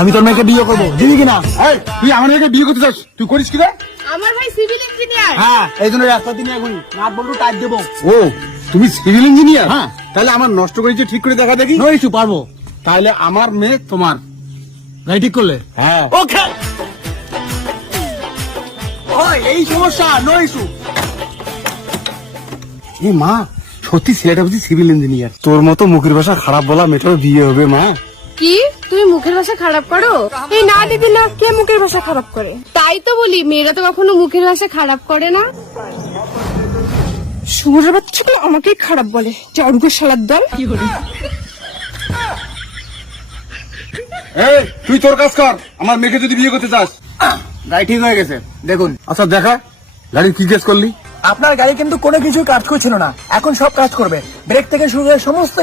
আমি তোর মেয়েকে বিয়ে করবো, দিবি কিনা? তুই আমার মেয়েকে বিয়ে করতে চাস, তুই করিস কি রে? আমার ভাই সিভিল ইঞ্জিনিয়ার। হ্যাঁ, এই জন্য রাস্তা দিয়ে নিয়ে ঘুরি, নাট বল্টু টাইট দেবো। ও, তুমি সিভিল ইঞ্জিনিয়ার? হ্যাঁ। তাহলে আমার নষ্ট করেছে ঠিক করে দেখা দেখি। নো ইস্যু, পারবো। তাহলে আমার মেয়ে তোমার। গাড়ি ঠিক করলে? হ্যাঁ। ওকে, এই সমস্যা, নো ইস্যু। এ মা, সত্যি ছেলেটা বুঝি সিভিল ইঞ্জিনিয়ার। তোর মতো মুখের ভাষা খারাপ বলা মেয়েটার বিয়ে হবে মা। কি তুমি মুখের ভাষা খারাপ করো? এই না দিদি না, কে মুখের ভাষা খারাপ করে? তাই তো বলি, মেয়েরা তো কখনো মুখের ভাষা খারাপ করে না। শুয়োরের বাচ্চাগুলো আমাকেই খারাপ বলে, জড়গো শালার দল। এই, তুই তোর কাজ কর, আমার মেয়েকে যদি বিয়ে করতে চাস। গাড়ি ঠিক হয়ে গেছে, দেখুন। আচ্ছা দেখা, গাড়ির কি কেস করলি? আপনার গাড়ি কিন্তু কোনো কিছু কাজ করছিল না, এখন সব কাজ করবে। ব্রেক থেকে শুরু করে সমস্ত